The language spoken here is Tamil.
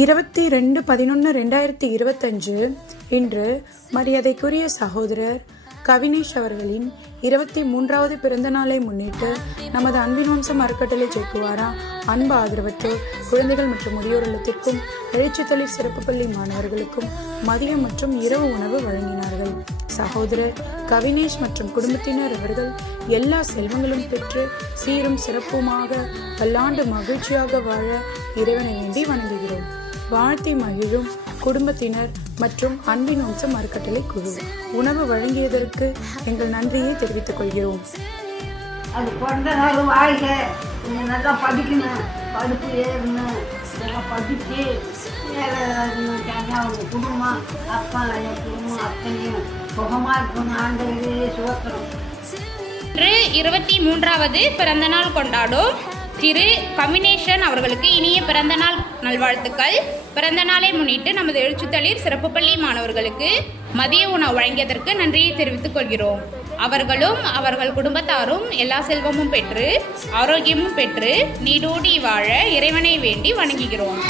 இருபத்தி ரெண்டு பதினொன்று ரெண்டாயிரத்தி இருபத்தஞ்சு இன்று மரியாதைக்குரிய சகோதரர் கவினேஷ் அவர்களின் இருபத்தி மூன்றாவது பிறந்தநாளை முன்னிட்டு நமது அன்பின் வம்சம் அறக்கட்டளை செக்குவாரா அன்பு ஆதரவற்றோர் குழந்தைகள் மற்றும் முதியோர் இல்லத்திற்கும் எழுச்சி தொழில் சிறப்பு பள்ளி மாணவர்களுக்கும் மதியம் மற்றும் இரவு உணவு வழங்கினார்கள். சகோதரர் கவினேஷ் மற்றும் குடும்பத்தினர் அவர்கள் எல்லா செல்வங்களும் பெற்று சீரும் சிறப்புமாக பல்லாண்டு மகிழ்ச்சியாக வாழ இறைவனை வேண்டி வணங்குகிறோம். வாழ்த்தி மகிழும் குடும்பத்தினர் மற்றும் அன்பின் வம்சம் அறக்கட்டளை குழு. உணவு வழங்கியதற்கு எங்கள் நன்றியை தெரிவித்துக் கொள்கிறோம். அது பிறந்த நாள் வாழ்க நீ நல்லா படிக்கணும். படிப்பு ஏறணும். நல்லா படித்து அவங்க குடும்பம் அப்பா என் குடும்பம் அத்தனையும் சுகமாக இருக்கணும். ஆண்டவரே சுகத்தணும் இன்று இருபத்தி மூன்றாவது பிறந்தநாள் கொண்டாடும் திரு கமினேஷன் அவர்களுக்கு இனிய பிறந்தநாள் நல்வாழ்த்துக்கள். பிறந்தநாளை முன்னிட்டு நமது எழுச்சுத்தளிர் சிறப்பு பள்ளி மாணவர்களுக்கு மதிய உணவு வழங்கியதற்கு நன்றியை தெரிவித்துக் கொள்கிறோம். அவர்களும் அவர்கள் குடும்பத்தாரும் எல்லா செல்வமும் பெற்று ஆரோக்கியமும் பெற்று நீடூடி வாழ இறைவனை வேண்டி வணங்குகிறோம்.